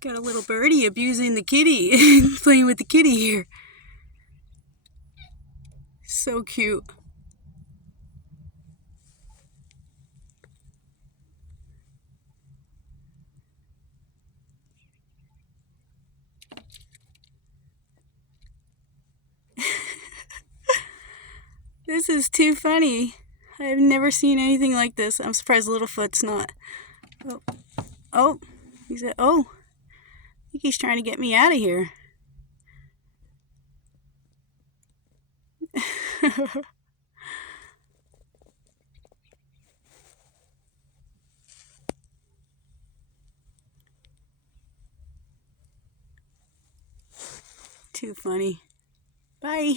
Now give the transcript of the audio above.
Got a little birdie abusing the kitty, playing with the kitty here. So cute. This is too funny. I've never seen anything like this. I'm surprised Littlefoot's not. Oh, he said, oh, I think he's trying to get me out of here. Too funny. Bye.